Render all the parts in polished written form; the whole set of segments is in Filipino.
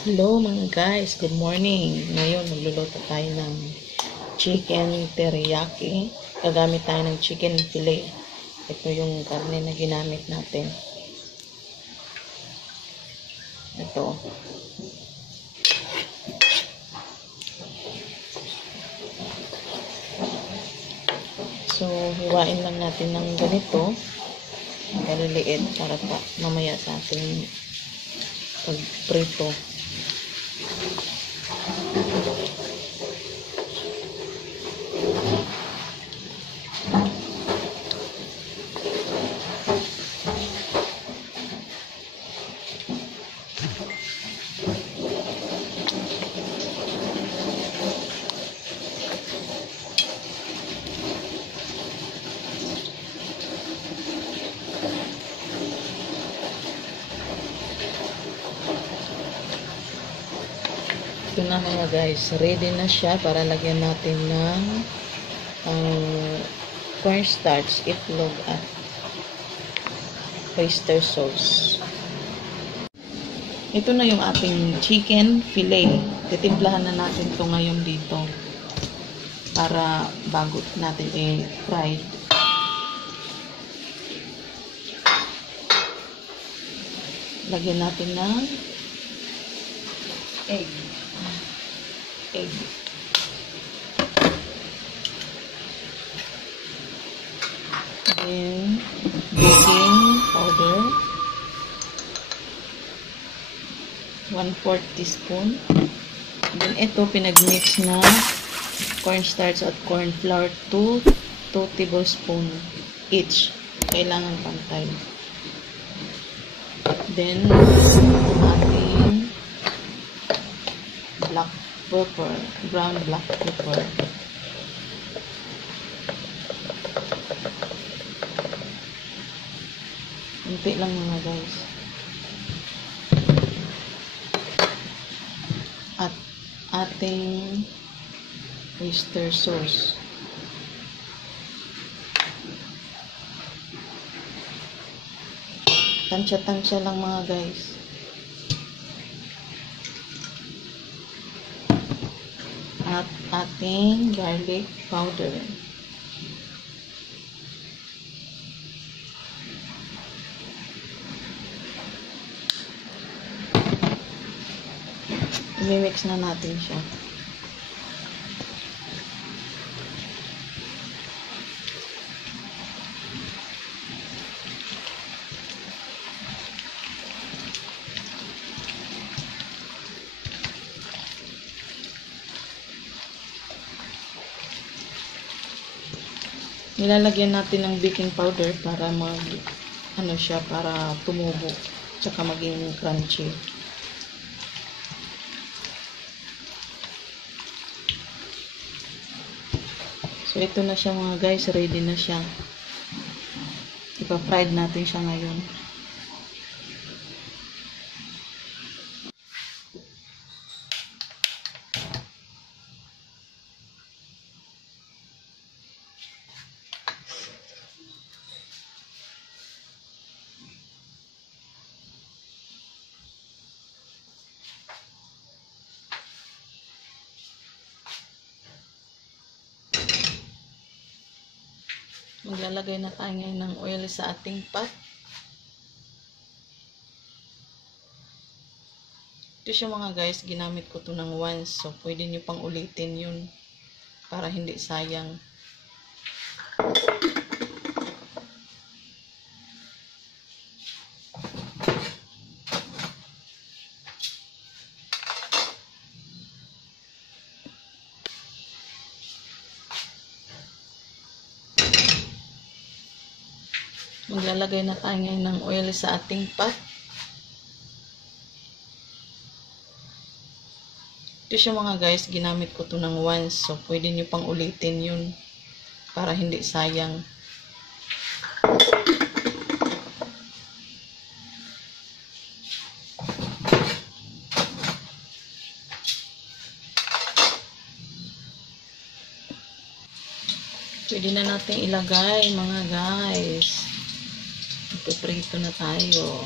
Hello mga guys, good morning. Ngayon magluluto tayo ng chicken teriyaki. Gagamit tayo ng chicken fillet. Ito yung karne na ginamit natin. Ito. So, hiwain lang natin ng ganito. Kaliliit para mamaya sa ating pagprito. Ito na mga guys, ready na siya para lagyan natin ng cornstarch, itlog at oyster sauce. Ito na yung ating chicken fillet. Titimplahan na natin ito ngayon dito para bago natin i-fry. Lagyan natin ng egg. Then baking powder 1/4 teaspoon. Then ito pinagmix na cornstarch at corn flour 2 tablespoon each. Kailangan pantay. Then ating black pepper, brown black pepper. Unti lang mga guys. At ating oyster sauce. Tansya-tansya lang mga guys. At ating garlic powder. I-mix na natin siya. Nilalagyan natin ng baking powder para para tumubo tsaka maging crunchy. So ito na siya mga guys, ready na siya. Ipa-fried natin siya ngayon. Maglalagay na tayo ngayon ng oil sa ating pot. Ito siya mga guys, ginamit ko to ng once. So, pwede nyo pang ulitin yun para hindi sayang. Maglalagay na tayo ngayon ng oil sa ating pot. Ito siya mga guys, ginamit ko to ng once. So, pwede nyo pang ulitin yun para hindi sayang. Pwede na natin ilagay mga guys. Magpiprito na tayo.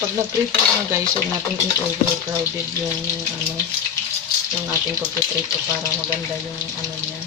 Pag nag-prito na guys, huwag natin i-overcrowded yung ano, yung ating pagpiprito para maganda yung ano niya.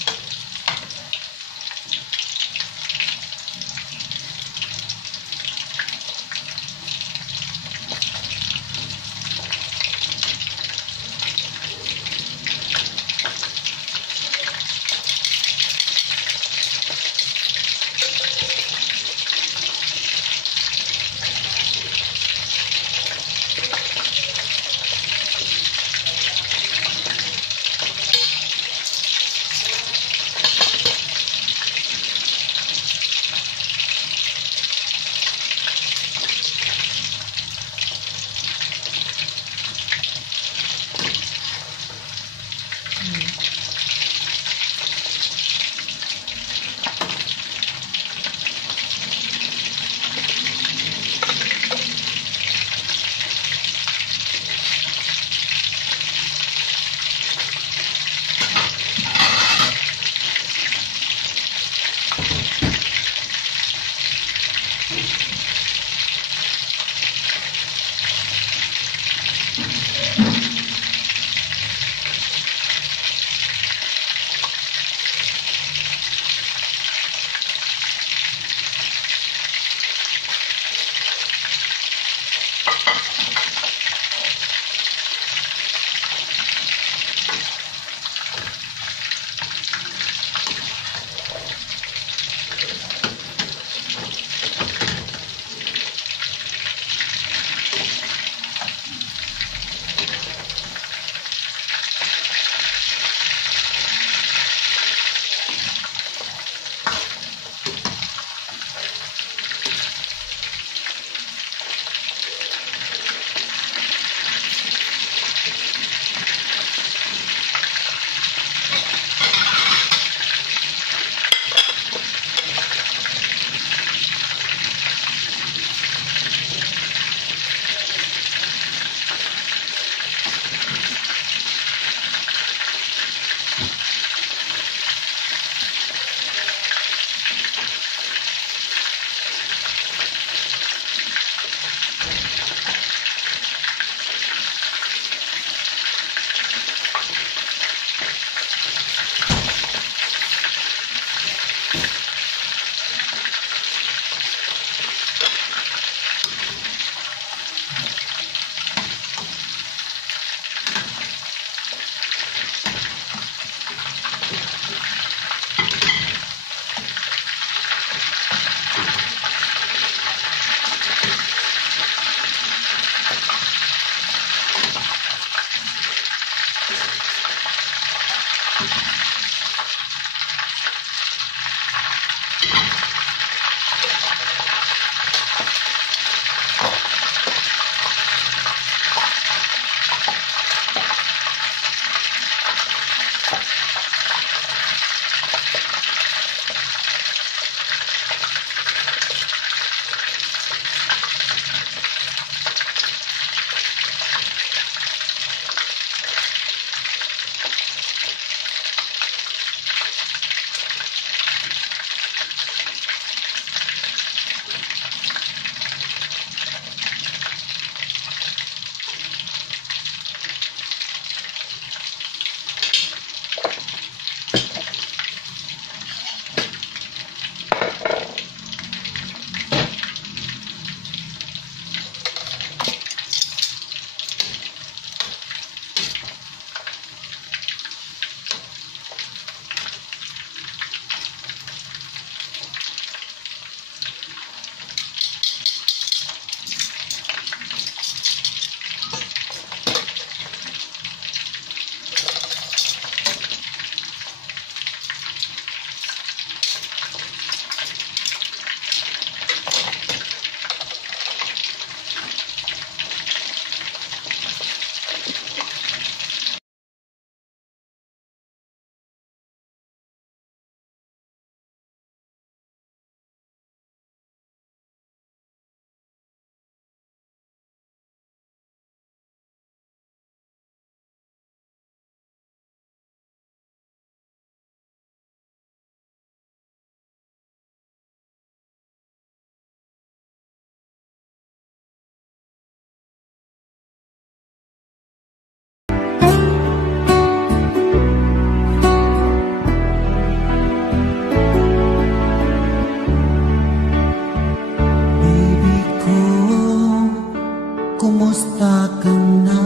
kumusta ka na?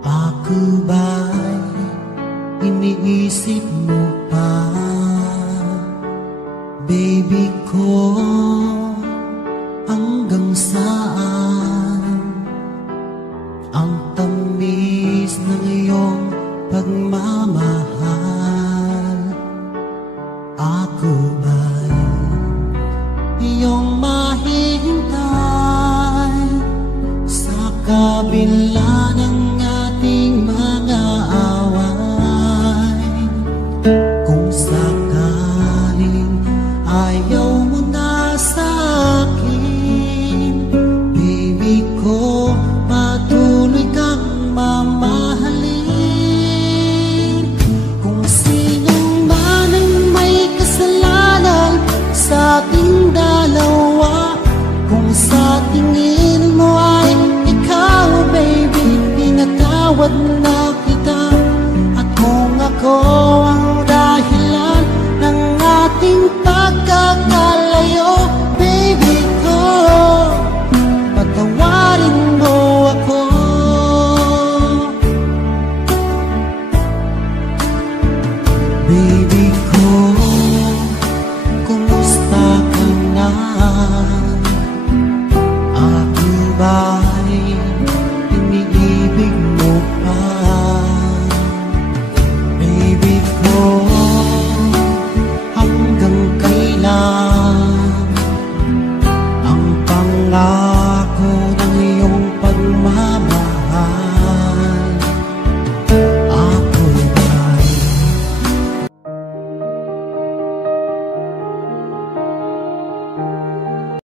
Ako ba'y iniisip mo pa? Baby ko, hanggang saan ang tamis ng iyong pagmamahal? Ako ba'y iyong mahihintay sa kabila ng ating mga away? Kung sakaling ayaw mo na sa akin, baby ko, patuloy kang mamahalin. Kung sino man ang may kasalanan sa ating dalawa, kung sa tingin mo ay ikaw, baby, pinatawad na kita. At kung ako ang dahilan ng ating pagkakalayo, baby ko, patawarin mo ako. Baby ko, kumusta ka na?